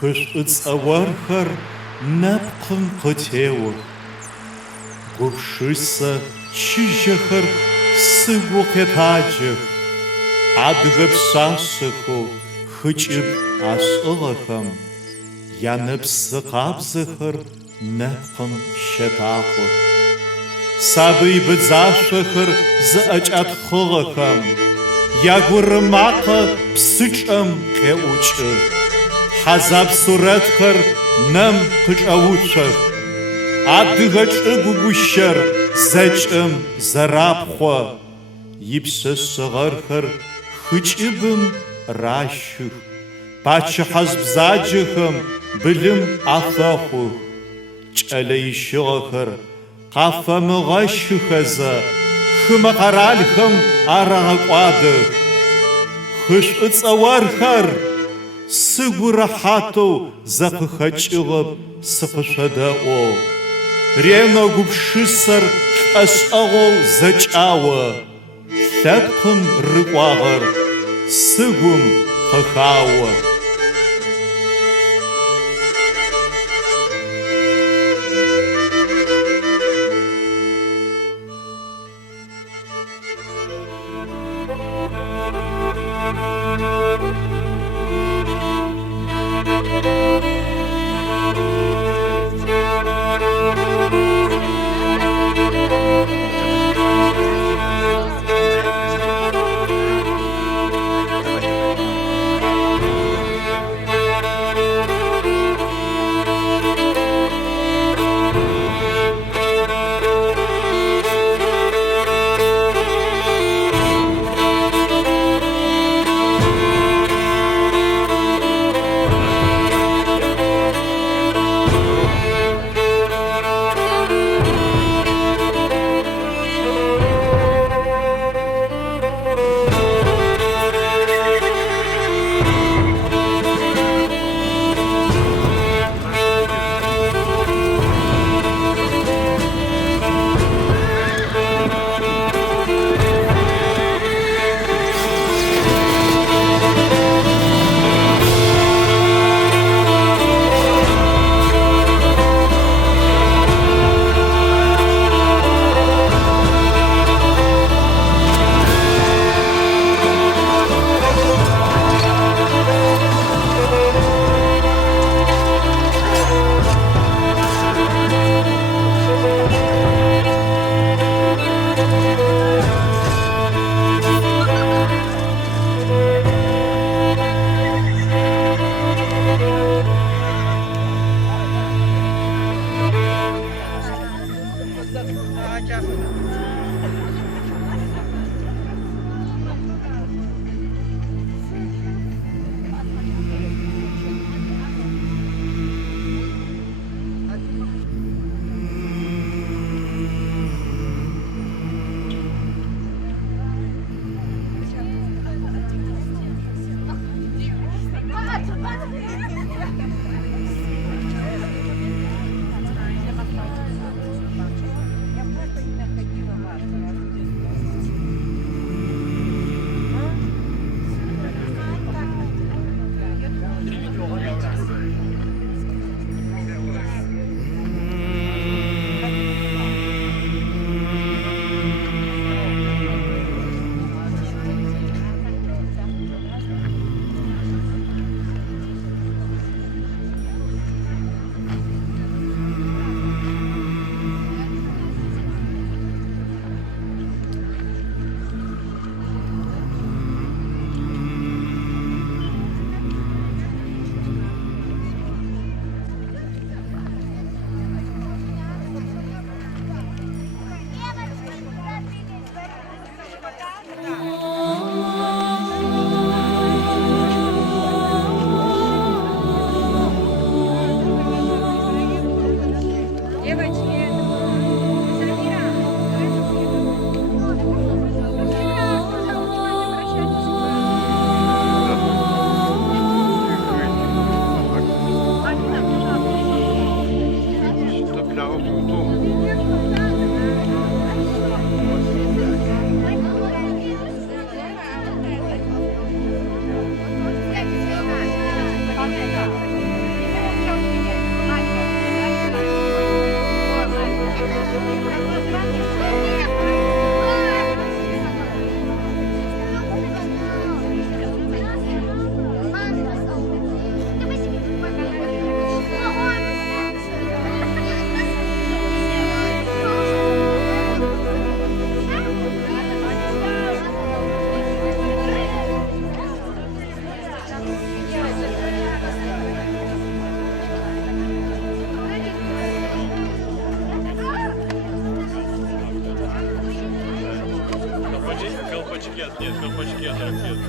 хышӏыцӏэуэрхэр нэпкъым къытеух. Гупшысэ чыжьэхэр сыгу къетаджэх. Адыгэ пшъашъэхэу хыкӏыб ашӏыгъэхэм янэпсы къабзэхэр нэпкъым щэтакъох. Сабый быдзашъохэр зыӏэкӏатхъыгъэхэм ягурымакъэ псычӏэм къеӏукӏы. Хьазаб сурэтхэр нэм къычӏэуцох. Адыгэ чӏыгу гущэр зэкӏым зэрапхъо. Ипшъэшъэгъэрхэр хыкӏыбым рашъых. Пачыхьэжь бзаджэхэм былым афэхъух. Кӏэлэищыгъэхэр къафэмыгъэщыхэзэ хымэ къэралхэм арагъэкӏуадэх. Хышӏыцӏэуэрхэр сыгу рэхьатэу зэпыхэкӏыгъэп сыкъышъодэӏо. Ренэ гупшысэр лӏэшӏэгъоу зэкӏауэ. Лъэпкъым рыкӏуагъэр сыгум къыхауэ. Нет, колпачки аттрактивны.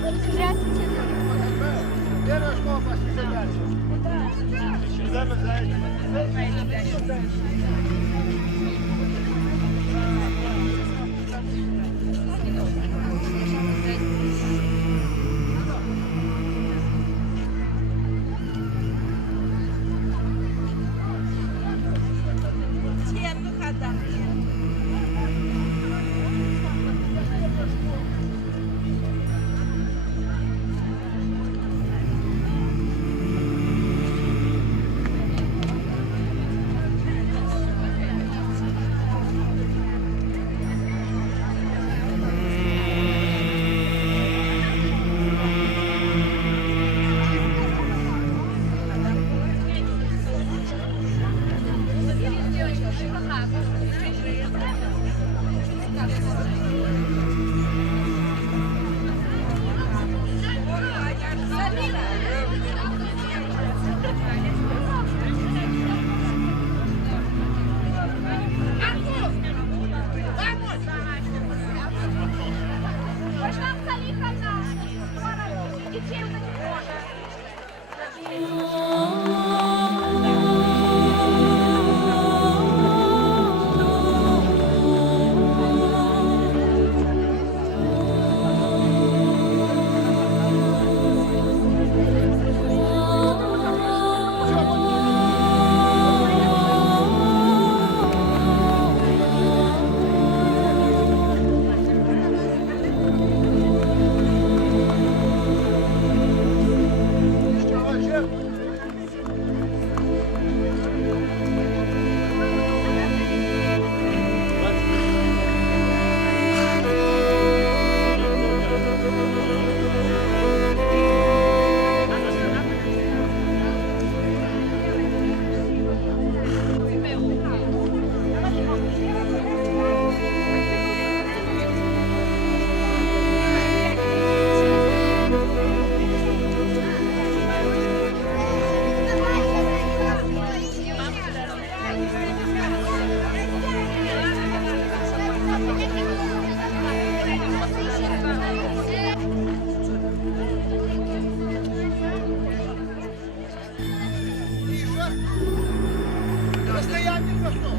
Расстояние пошел.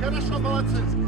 Хорошо, молодцы.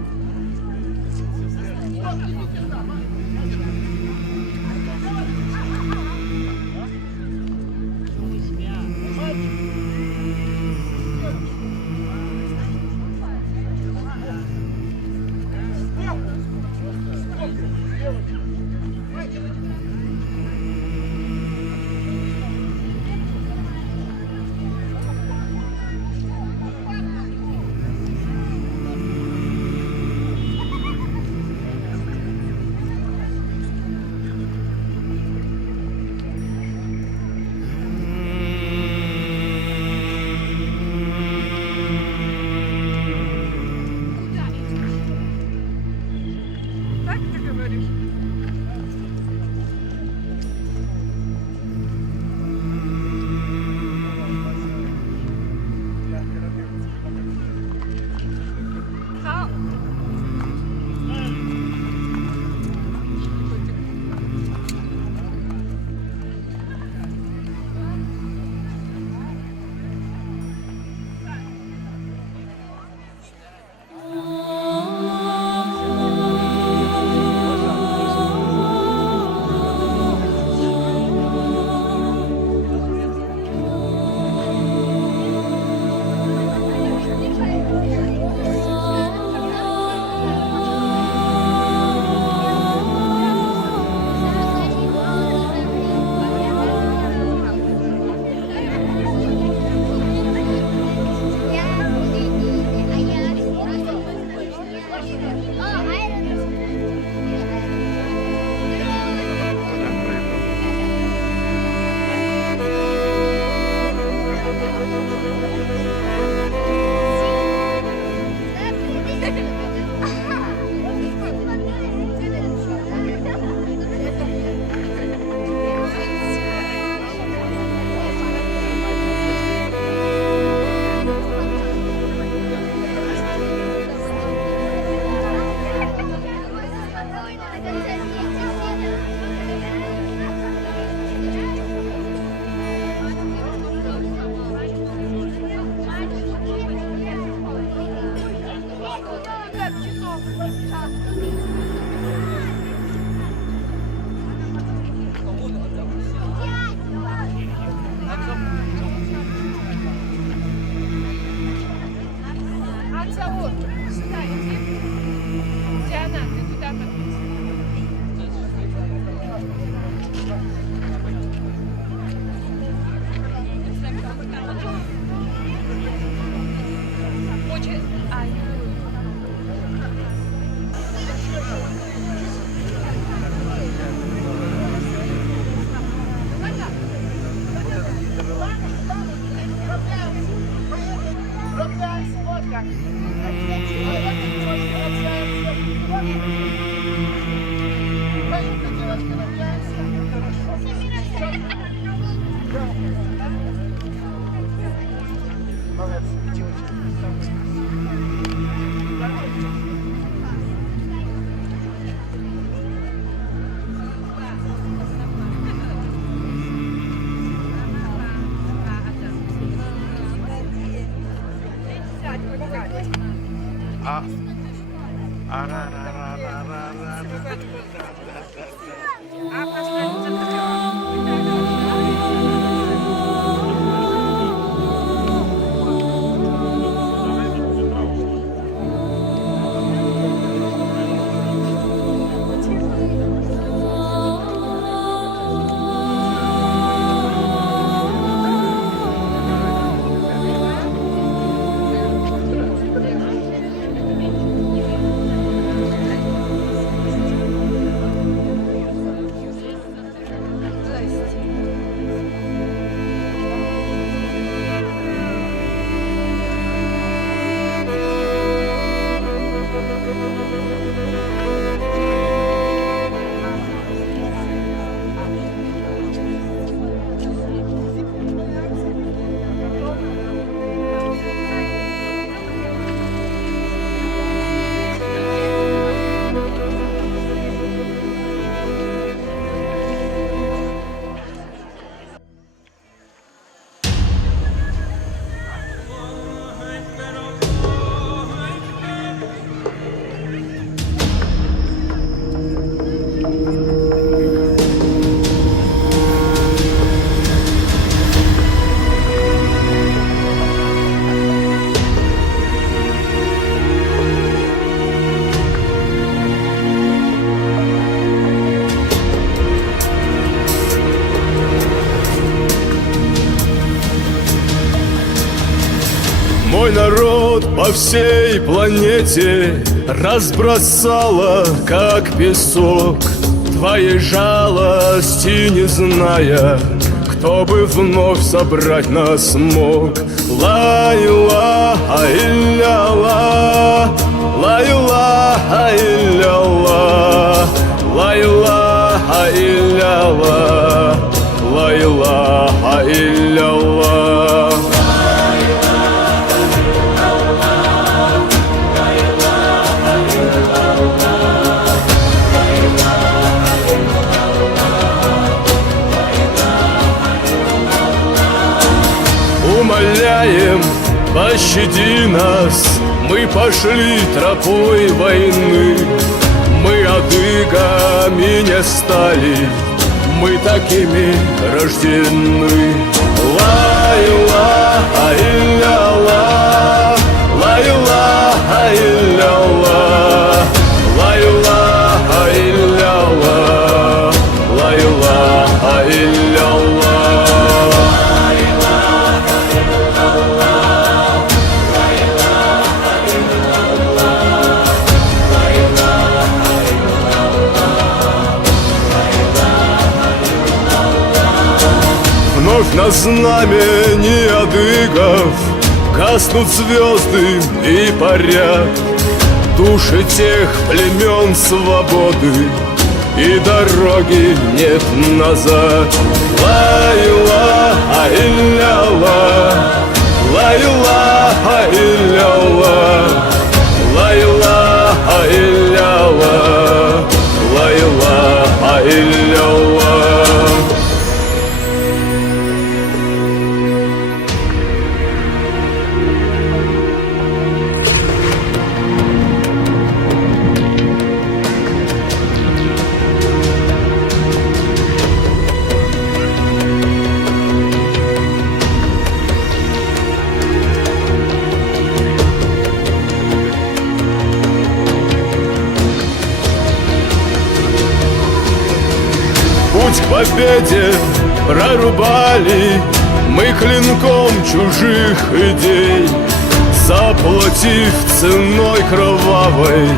Мой народ по всей планете разбросала, как песок, твоей жалости не зная, кто бы вновь собрать нас мог. Ла-илаха илля-ла, ла-илаха илля-ла, ла-илаха илля-ла, ла-илаха илля-ла. Умоляем, пощади нас, мы пошли тропой войны. Мы адыгами не стали, мы такими рождены. Ла-илаха илля-ла, ла-илаха илля-ла, ла-илаха илля-ла, ла-илаха илля-ла. Вновь на знамени адыгов гаснут звезды и парят души тех племен свободы, и дороги нет назад. Ла-илаха илля-ла, ла-илаха илля-ла, ла-илаха илля-ла, ла-илаха илля-ла. Путь к победе прорубали мы клинком чужих идей, заплатив ценой кровавой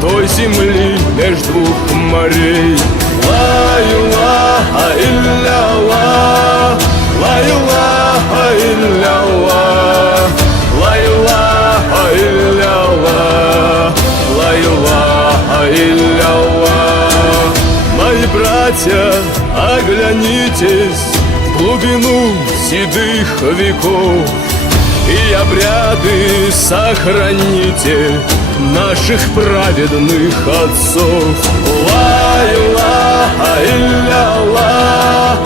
той земли меж двух морей. Ла-илаха илля-ла, ла-илаха илля-ла, ла-илаха илля-ла. братья, оглянитесь в глубину седых веков и обряды сохраните наших праведных отцов. Ла-илаха илля-Аллах,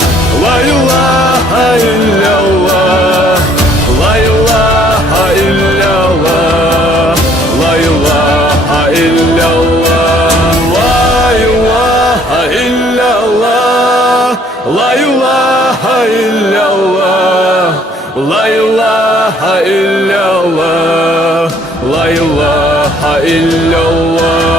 ла-илаха илля-Аллах, ла-илаха илля-Аллах, ла-илаха илля-Аллах, ла-илаха илля-Аллах, ла-илаха илля-Аллах, ла-илаха илля-Аллах, ла-илаха илля-Аллах.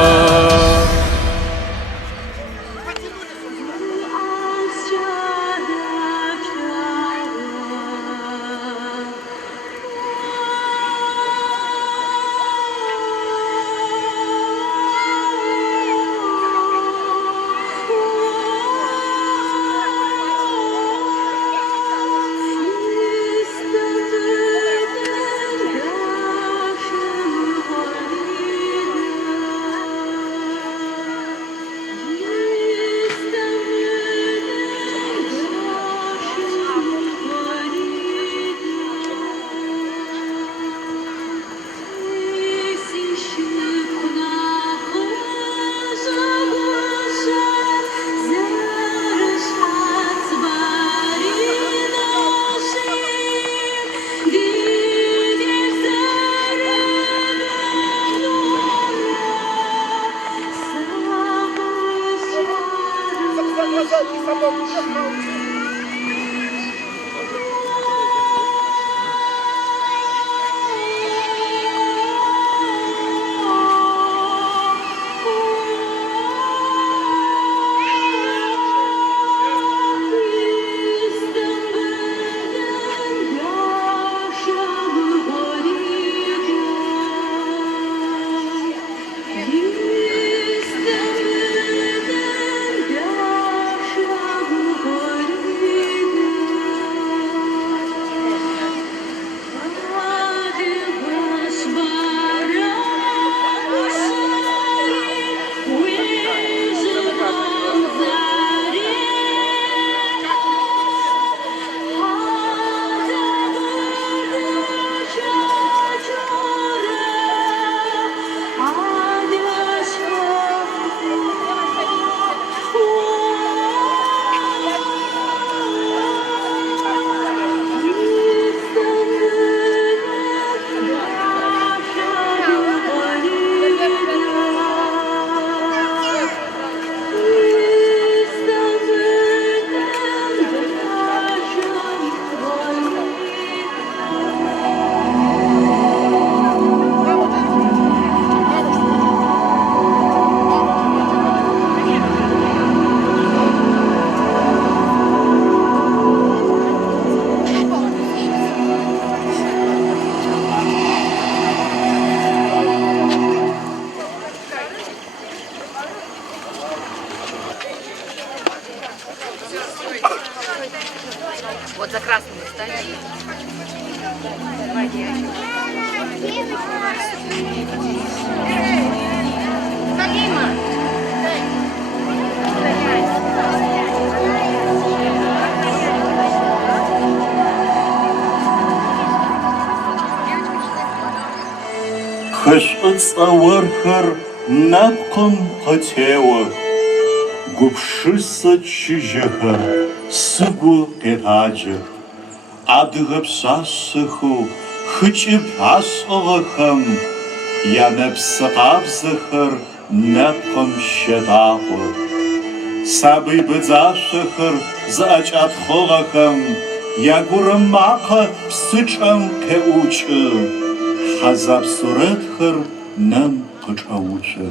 Вот за красным ставим. Салима! Хышӏыцӏэуэрхэр нэпкъым къытеуэ, гупшысэ чыжьэхэр сыгу къегъаджэ. Адыгэ пшъашъэхэу хыкӏи пашӏыгъэхэм янэпсы къабзэхэр нэпкъым щэдагъо. Сабый быдзашъохэр зыӏэкӏатхъыгъэхэм ягурым макъэ псычӏэм къеӏукӏы. Хьэзаб сурэтхэр нэм къычӏэуцо.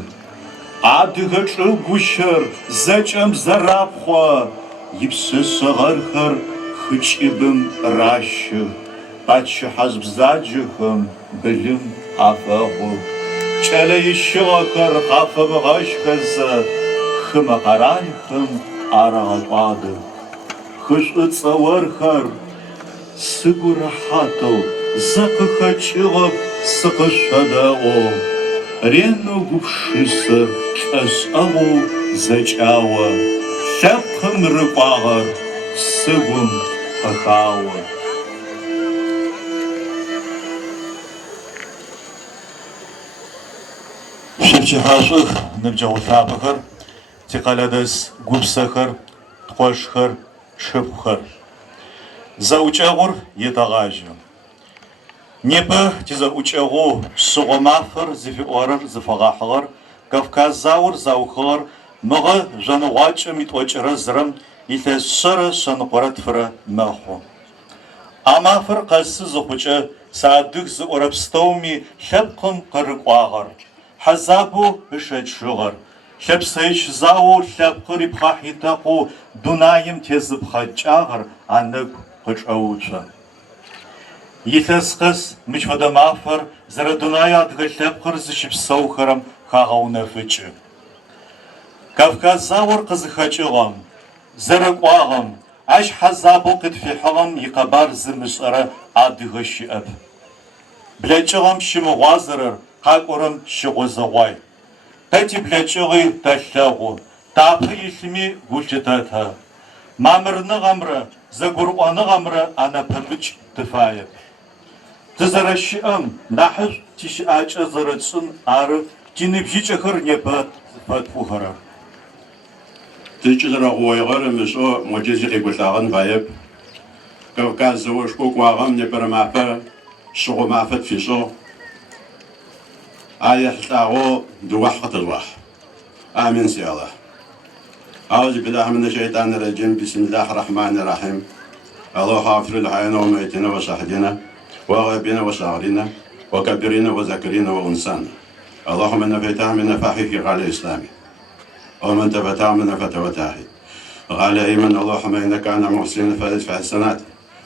Адыгэ чӏыгущэр зэкӏэм зэрапхъо, ипшъэшъэгъэрхэр хыкӏибым ращы. Бачыхьэжь бзаджэхэм былым афэгъу. Кӏэлэищыгъэхэр къафэмыгъэшхэзэ, хымэ къэралхэм арагъэкӏуадэ. Хышӏыцӏэуэрхэр сыгу рэхьатэу зэкъыхэкӏыгъэп сыкъышъодэӏо. Ренэу гупшысэ лӏэшӏэгъоу зэкӏауэ. Лъэпкъ Пымрыкъуагъэр сыгум къыхауэ. Шъуипчыхьашъох ныбджэгъулъапӏэхэр, тикъэлэдэс гупсэхэр, тхъошхэр, шъыпхъухэр. Зэӏукӏэгъур етэгъажьэ. Непэ тизэӏукӏэгъу шъыгъо мафэр зыфиӏорэр зыфэгъахьыгъэр Кавказ заур заухыгъэр мыгъэ жъоныгъуакӏэм итӏокӏрэ зырэм илъэсшъэрэ шъэныкъорэ тфырэ мэхъу. Амафэр къэсы зыхъукӏэ саадыг зыӏорэ пстэуми лъэпкъым къырыкӏуагъэр, хьэзабэу ышэчъыгъэр, лъэпсэищ зауэу лъэпкъыр ипхъахь итэкъу дунаим тезыпхъэкӏагъэр анэгу къычӏэуцо. Илъэс къэс мыч фэдэ мафэр зэрэ Дунай адыгэ лъэпкъыр зыщыпсэухэрэм хагъэунэфыкӏы. Кавказ зауэр къызыхэкӏыгъэм, зэрэкӏуагъэм, ащ хьэзабэу къытфихьыгъэм икъэбар зымышӏэрэ адыгэ щыӏэп. Блэкӏыгъэм щымыгъуазэрэр къакӏорэм щыгъозэгъуай. Тэ тиблэкӏыгъи тэлъэгъу, тапэ илъыми гулъытэтэ. Мамырныгъэмрэ зэгурыӏоныгъэмрэ анэпэмыкӏ тыфаеп. Тызэрэщыӏэм нахьыжь тищыӏакӏэ зэрэтшӏын ары тиныбжьыкӏэхэр непэ зыфэтхухэрэр. Тыкӏызэрэгъоигъэр мышӏо моджэзи къекӏолъагъэн фаеп. Кавказ зэошхо кӏуагъэм непэрэ мафэ шъыгъо мафэ тфишӏыгъ. Аехьылӏагъо дуахь къытыгъуахь. Амин сиаллах. أعوذ بالله من الشيطان الرجيم بسم الله الرحمن الرحيم اللهم اغفر لنا وميتنا وشهدنا وغائبنا وشاغرنا وكبرنا وذكرنا وأنسانا اللهم نفيتها من نفاحك على الإسلام ومن تفتها من فتوتاه قال أيمن اللهم إنك أنا محسن فادفع السنات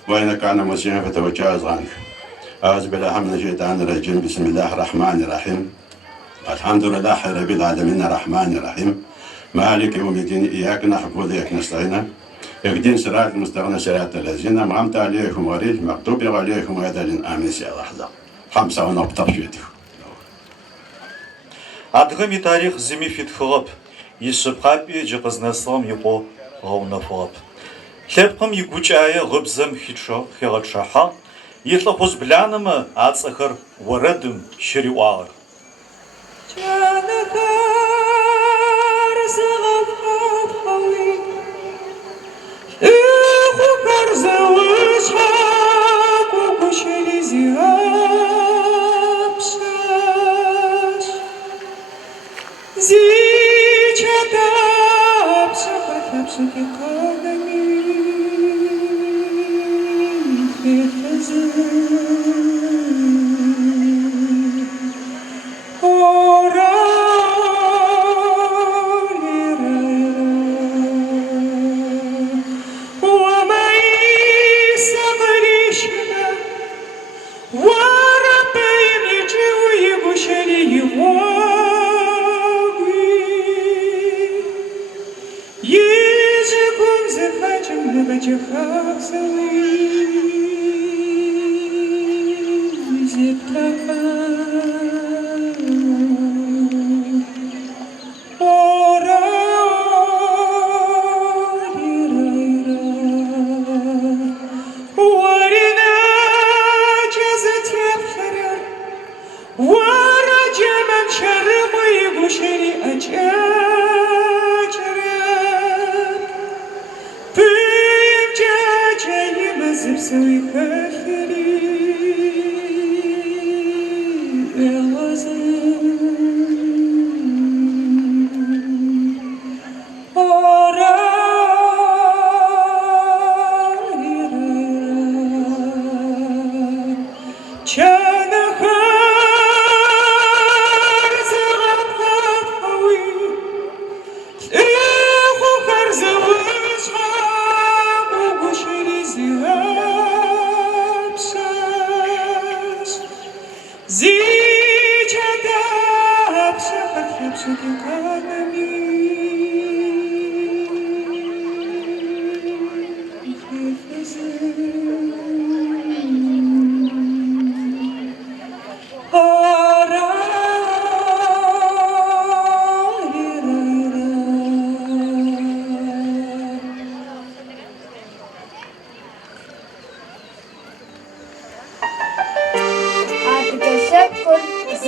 وإنك أنا مسيء فتوجاوز عنك أعوذ بالله من الشيطان الرجيم بسم الله الرحمن الرحيم الحمد لله رب العالمين الرحمن الرحيم مالك يوم الدين إياك نعبد وإياك نستعين اهدنا الصراط المستقيم صراط الذين أنعمت عليهم غير المغضوب عليهم ولا الضالين آمين يا لحظة خمسة ونقطة شوية Адыгэм итарихъ зыми фитхыгъэп, ишъыпкъапӏи джы къызнэсыгъэм икъо гъэунэфыгъэп. Лъэпкъым игукӏае гъыбзэм хегъэчъэхьагъ, илӏыхъужъ бланэмэ ацӏэхэр орэдым щыриӏуагъэх.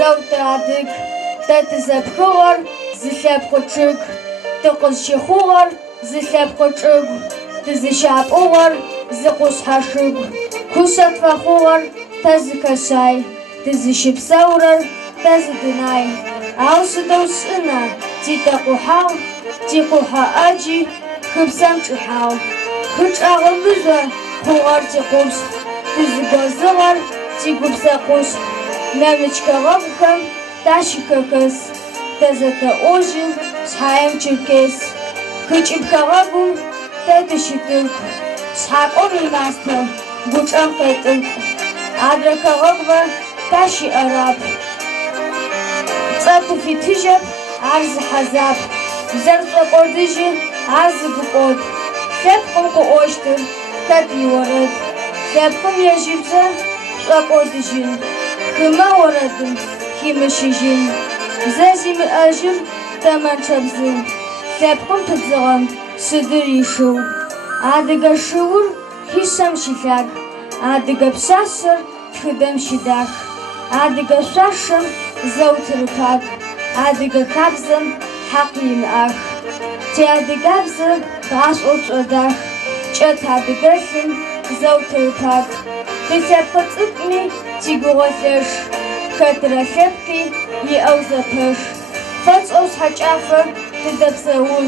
заутэадык, тэ тызэпхыгъэр зы лъэпкъ чъыг, тыкъызщыхъугъэр зы лъэпкъ чӏыгу, тызыщапӏыгъэр зы къушъхьэ шыгу, кушъэ тфэхъугъэр тэ зы къэшъай, тызыщыпсэурэр тэ зы дунай. Ау сыдэу сшӏына титэкъухьагъ, тикъухьэ ӏэджи хыпсэм чӏыхьагъ. Хычӏагъыбызэ хъугъэр тикъупщ, тызыгозыгъэр тигупсэкъущ. Нэмыкӏ-хэгъэгухэм тащыхэхэс, тэзэтэӏожьы шъхьаем чӏыркъес. Хыкӏыпхэгъэгум тэ тыщытыху, шъхьакӏом имастэ гучӏэм къетӏыху. Адрэ-хэгъэгумэ тащиӏэрап, цӏэ тыфитыжьэп ар зы хьэзаб, бзэр щӏэкӏодыжьы ар зы гукъод. Лъэпкъым къыӏощтыр хэт иорэд, лъэпкъым ежьыбзэ шӏэкӏодыжьын, хымэ орэдым химышыжьын. Бзэ зимыӏэжьыр тэмэнчъэбзы, лъэпкъым пыдзыгъэм шъыдыр ишыу. Адыгэ шыур хишъэм щилъаг, адыгэ пшъашъэр тхыдэм щыдах. Адыгэ шъуашэм зэу тырыпаг, адыгэ хабзэм хьакъ имыӏах. Тиадыгабзэ гъашӏэу чӏэдах, кӏэт адыгэлъым зэу тырыпаг. Тилъэпкъ цӏыкӏуми тигугъэ лъэш, хэтырэ лъэпкъи иӏэу зэпэш. Фэшӏэу шъхьэкӏафэ тыдэпсэун,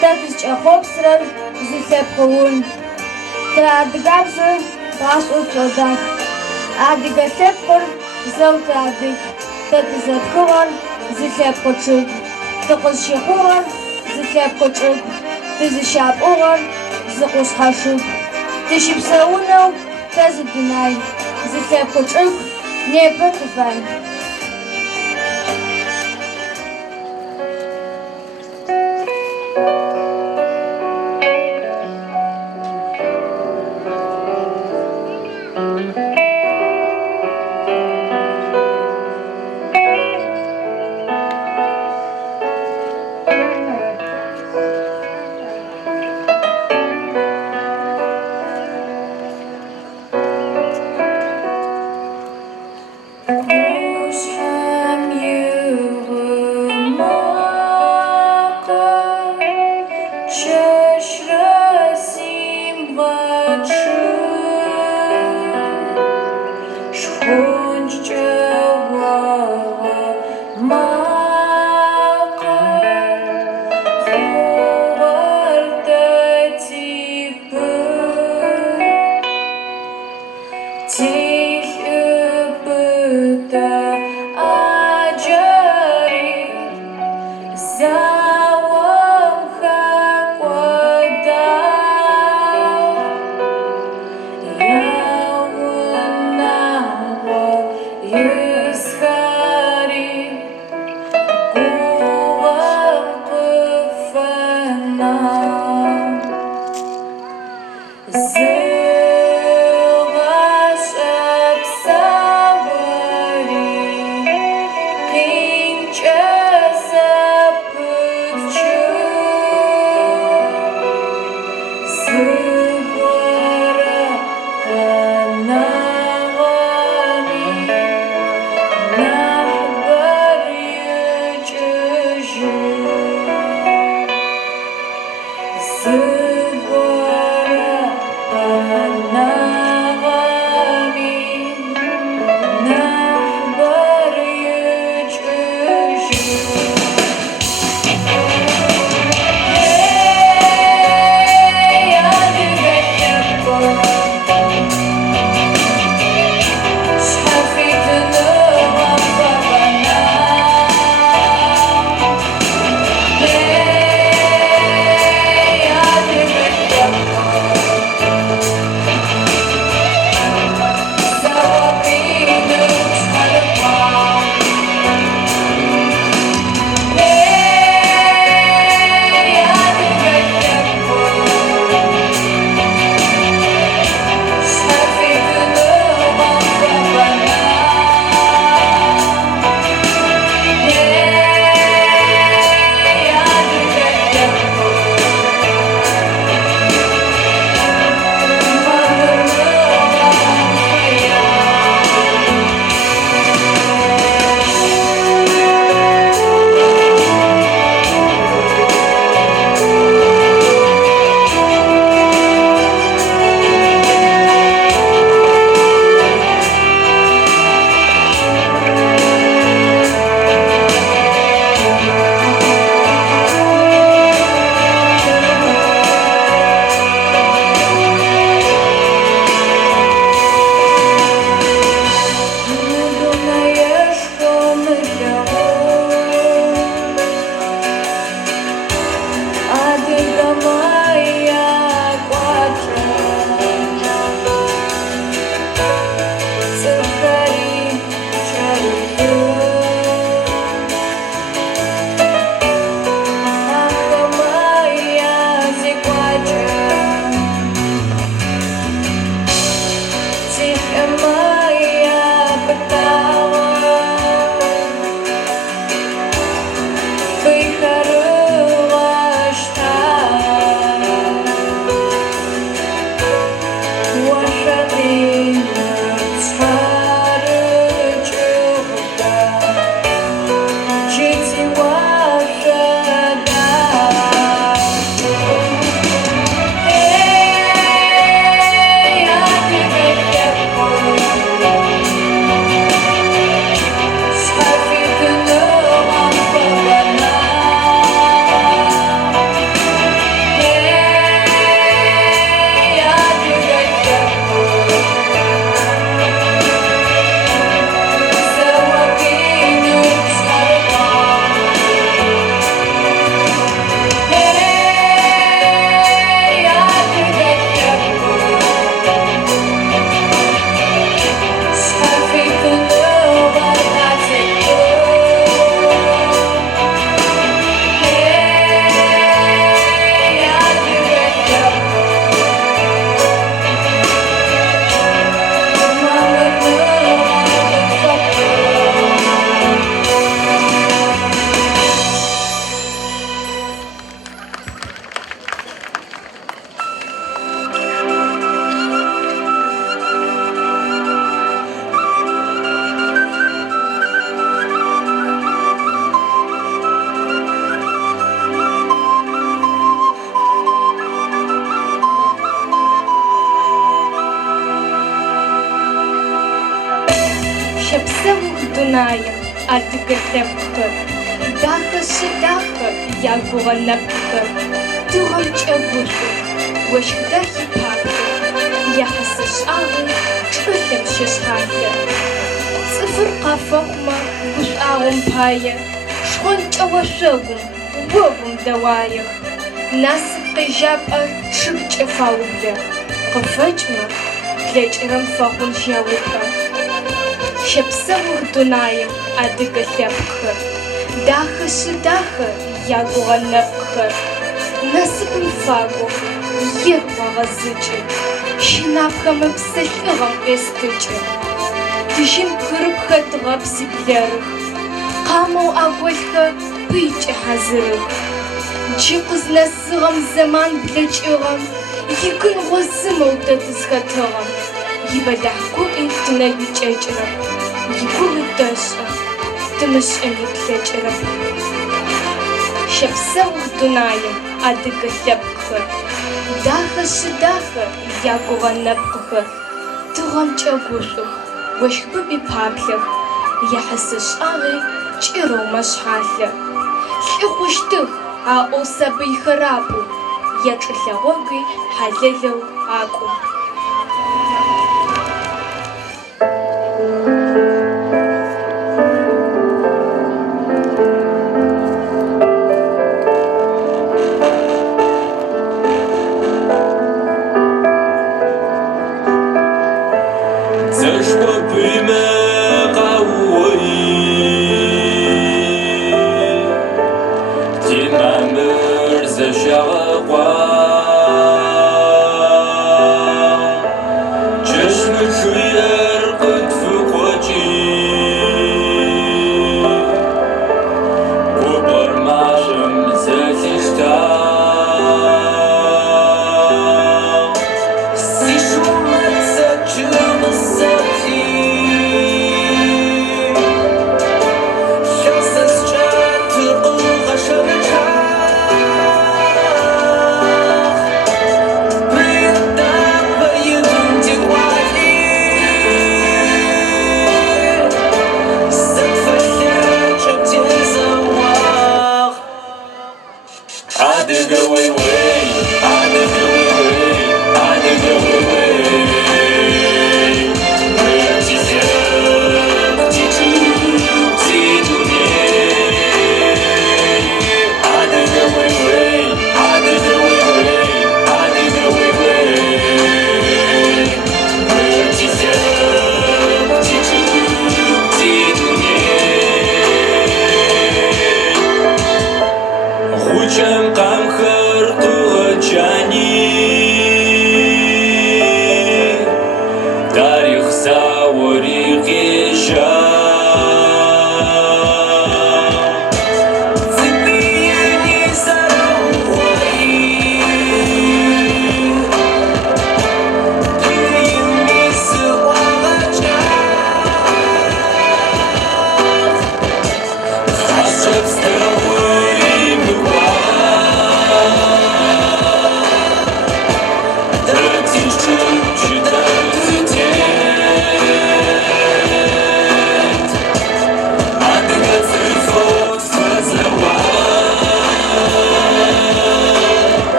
тэ тызкӏэхъопсырэр зы лъэпкъыун. Тиадыгабзэ гъашӏэу чӏэдах, адыгэ лъэпкъыр зэу тыадыг, тэ тызэпхыгъэр зы лъэпкъ чъыг, тыкъызщыхъугъэр зы лъэпкъ чӏыг, тызыщапӏыгъэр зы къушъхьэ шыгу. Тыщыпсэунэу тэ зы дунай, зы лъэпкъ чӏыгу непэ тыфай. Шепсэух дунаем адыгэ лъэпкъхэр, дахэшъы дахэ ягугъэ нэпкъхэр, тыгъэмкӏэ гушӏох, ощх дахь ипапхэр, яхьысышӏагъи чӏылъым щэшъхьалъэ. Цӏыфыр къафэхъумэ гушӏуагъом пае, шхъонкӏэ ошъогум, огум дэуаех. Насып къежьапӏэр чъыгкӏэ фаублэ, къыфэкӏмэ блэкӏырэм фэхъун жьэупэ. Шепсэух дунаем адыгэ лъэпкъхэр, дахэшъы дахэ ягугъэ нэпкъхэр, насыпым фагох, егъу агъэзыкӏы, щынапхэмэ псэлъыгъэм къестыкӏы. Дыжьын пхырыпхэ дгъэпсиблэрых, къамэу агъолхэ пыйкӏэ хьазырых. Джы къызнэсыгъэм зэман блэкӏыгъэм, игын гъозымэу тэ тызхэтыгъэм, ибэлахь гуӏи тынэуикӏэкӏырэп, игугъи дэшӏэ, тымышӏэни плъэкӏырэп. Шепсэух дунаем адыгэ лъэпкъхэр, дахэшъы дахэ ягугъэ нэпкъхэр, тыгъэмкӏэ гушӏох, ощхбым ипаплъэх, яхьысышӏагъи кӏырэу мэшъхьалъэ. Лӏы хъущтых аӏоу сабыйхэр апӏу, ячӏылъэгъуэгъуи хьалэлэу акӏу.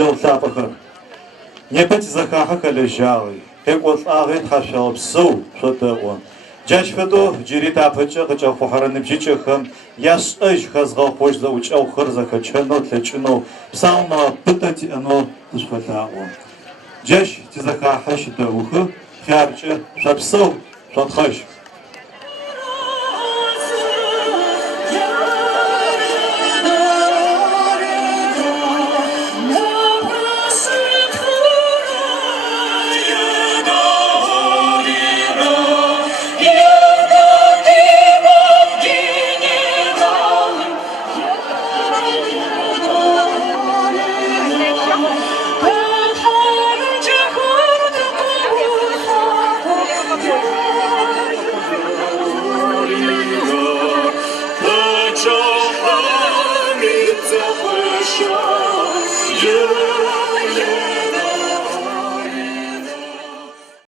ныбджэгъу лъапӏэхэр. Непэ тизэхахьэ хэлэжьагъи, къекӏуэлӏагъи тхьэшъогъупсэу шъодэӏо. Джащ фэдэу джыри тапэкӏэ къыкӏэхъухьэрэ ныбжьыкӏэхэм яшӏэжь хэзгъэхъощ зэӏукӏэгъухэр зэхэчэнэу, тлъэкӏынэу, псауныгъэ пытэ тиӏэнэу тышъулъаӏо. Джащ тизэхахьэ щыдэӏухы, хъяркӏэ шъопсэу, шъотхъэжь. You